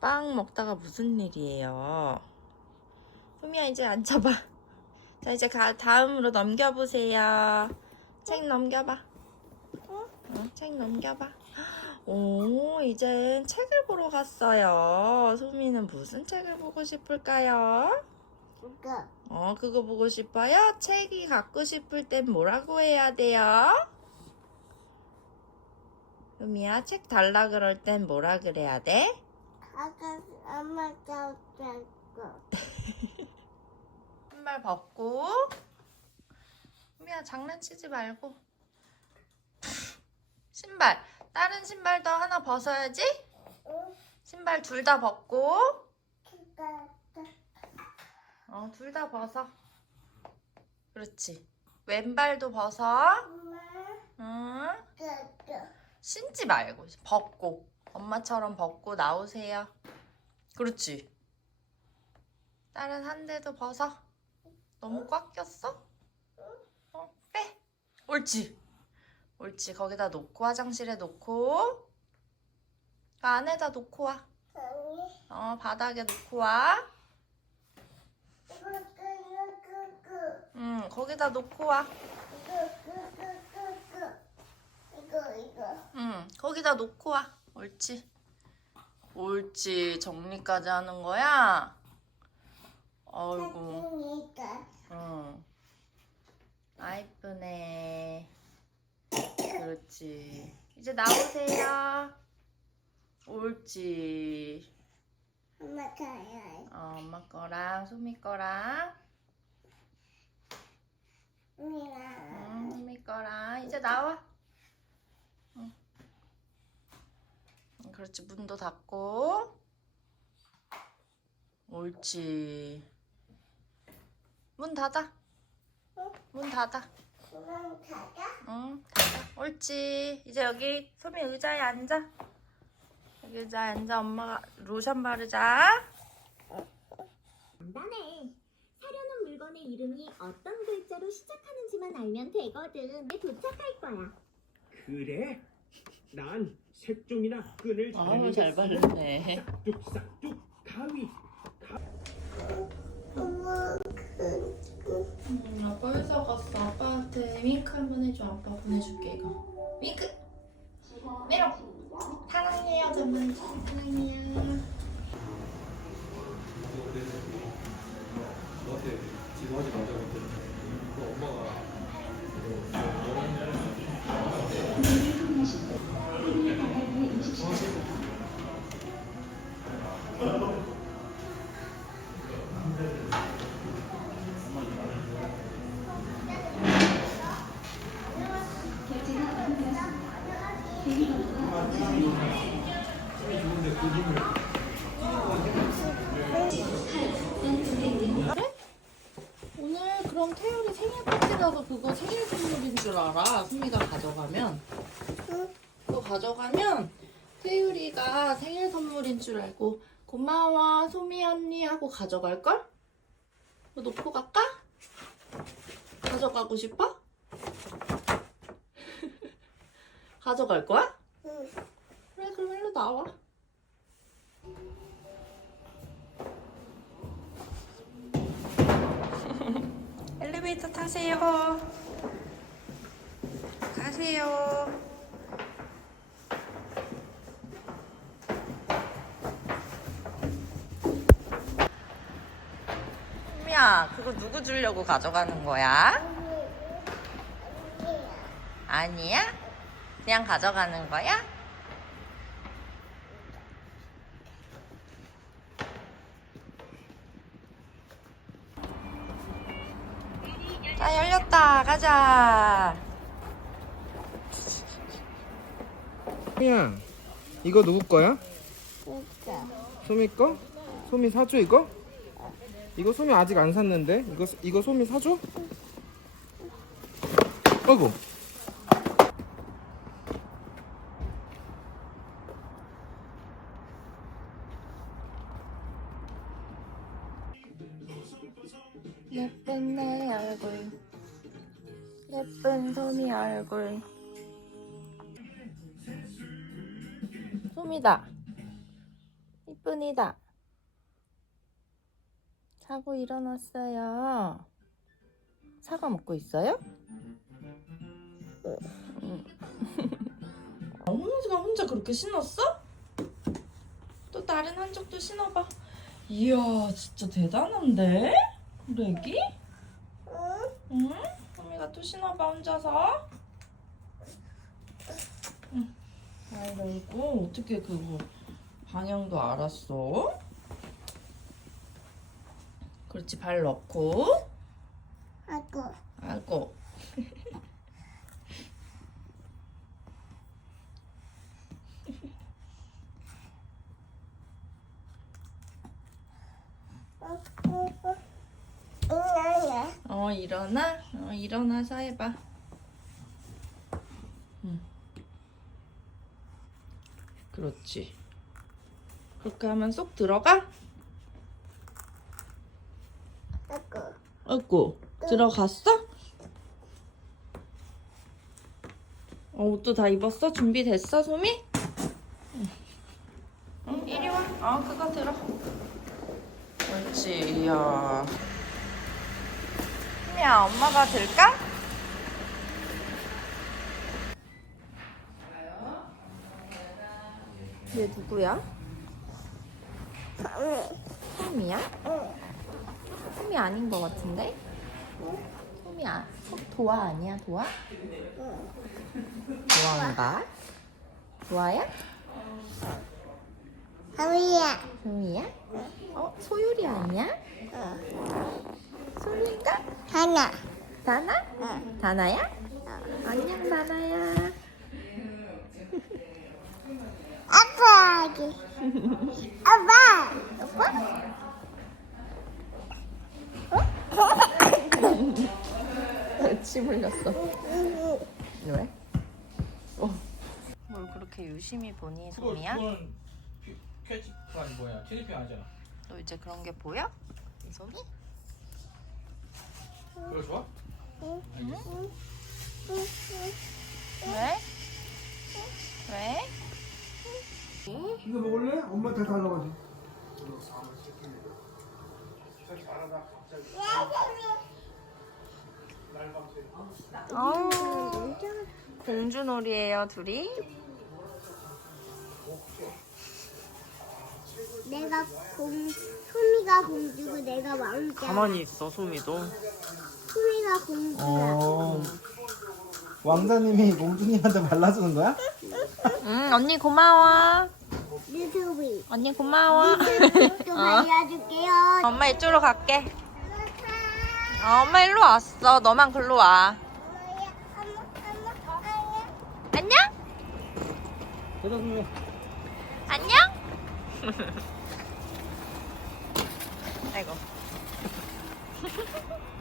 빵 먹다가 무슨 일이에요? 소미야 이제 앉아봐. 자 이제 가, 다음으로 넘겨보세요. 책 넘겨봐. 어, 책 넘겨봐. 오 이젠 책을 보러 갔어요. 소미는 무슨 책을 보고 싶을까요? 어 그거 보고 싶어요? 책이 갖고 싶을 땐 뭐라고 해야 돼요? 소미야 책 달라 그럴 땐 뭐라 그래야 돼? 아까 엄마 잡고. 신발 벗고. 소미야 장난치지 말고. 신발. 다른 신발도 하나 벗어야지? 응 신발 둘 다 벗고. 어 둘 다 벗어. 그렇지. 왼발도 벗어. 응? 신지 말고 벗고 엄마처럼 벗고 나오세요 그렇지 다른 한 대도 벗어 너무 꽉 꼈어? 어, 빼 옳지 옳지 거기다 놓고 화장실에 놓고 그 안에다 놓고 와 어, 바닥에 놓고 와. 응, 거기다 놓고 와. 이거 이거 응, 거기다 놓고 와. 옳지. 옳지. 정리까지 하는 거야? 어이구. 사진이가 응. 아, 이쁘네. 그렇지. 이제 나오세요. 옳지. 엄마 가야 어, 엄마 거랑 소미 거랑 언니랑 응, 소미 거랑 이제 나와. 응. 응, 그렇지. 문도 닫고. 옳지. 문 닫아. 응? 문 닫아. 응, 닫아. 옳지. 이제 여기 소미 의자에 앉아. 여기 의자에 앉아. 엄마가 로션 바르자. 간단해. 사려는 물건의 이름이 어떤 글자로 시작하는지만 알면 되거든. 내 도착할 거야. 그래? 난 색종이나 끈을 잘 아우, 잘. 바르네. 싹둑싹둑 가위 엄마 그 음, 아빠 회사 갔어. 아빠한테 윙크 한 번 해줘. 아빠 보내줄게 이거. 윙크. 메롱. 사랑해요, 정말 사랑해요. 너한테 지도하지 말 오늘 그럼 태율이 생일 파티라서 그거 생일 선물인 줄 알아. 수미가 가져가면. 그거 가져가면 태율이가 생일 선물인 줄 알고 고마워 소미 언니 하고 가져갈걸? 너 놓고 갈까? 가져가고 싶어? 가져갈 거야? 나와. 엘리베이터 타세요. 가세요. 수미야, 그거 누구 주려고 가져가는 거야? 아니야? 그냥 가져가는 거야? 자, 가자. 소미야, 이거 누구 거야? 이거 소미 거? 소미 사줘 이거? 이거 소미 아직 안 샀는데? 이거 이거 소미 사줘? 어이구. 예쁜 내 얼굴. 예쁜 소미 얼굴. 소미다. 이쁜이다. 자고 일어났어요. 사과 먹고 있어요? 응. 홍지가 혼자 그렇게 신었어? 또 다른 한쪽도 신어봐. 이야, 진짜 대단한데? 우리 애기? 응? 소미가 또 신어봐, 혼자서. 응. 아이고, 어떻게 그거 방향도 알았어? 그렇지, 발 넣고. 아고. 아이고. 응아야. 어, 일어나? 어, 일어나서 해봐. 응. 그렇지. 그렇게 하면 쏙 들어가? 아이고, 들어갔어? 어, 옷도 다 입었어? 준비됐어, 소미? 응. 응, 이리 와. 어, 그거 들어. 그렇지, 이야. 소미야, 엄마가 들까? 얘 누구야? 소미야? 솜이 아닌 것 같은데? 솜이 아, 솜 도화 아니야 도화? 도화인가? 도화야? 하미야. 솜이야? 어 소율이 아니야? 하나. 다나? 다나야? 안녕 다나야. 아빠. 아기. 아빠. 침 흘렸어. 왜? 어. 뭘 그렇게 유심히 보니? 그건 피- 캐치 아니 뭐야 체리핑 아니잖아. 너 이제 그런 게 보여? 이솜 이? 그거 좋아? 알겠어. 왜? 왜? 이거 먹을래? 엄마 다 달라가지고. 아우 공주놀이에요 둘이 내가 공, 소미가 공주고 내가 왕자. 가만히 있어 소미도 소미가 공주야. 어. 왕자님이 공주님한테 발라주는 거야? 응 언니 고마워 유튜브. 언니 고마워 유튜브도 알려줄게요. 엄마 이쪽으로 갈게 어, 엄마 일로 왔어 너만 글로 와 안녕. 안녕 아이고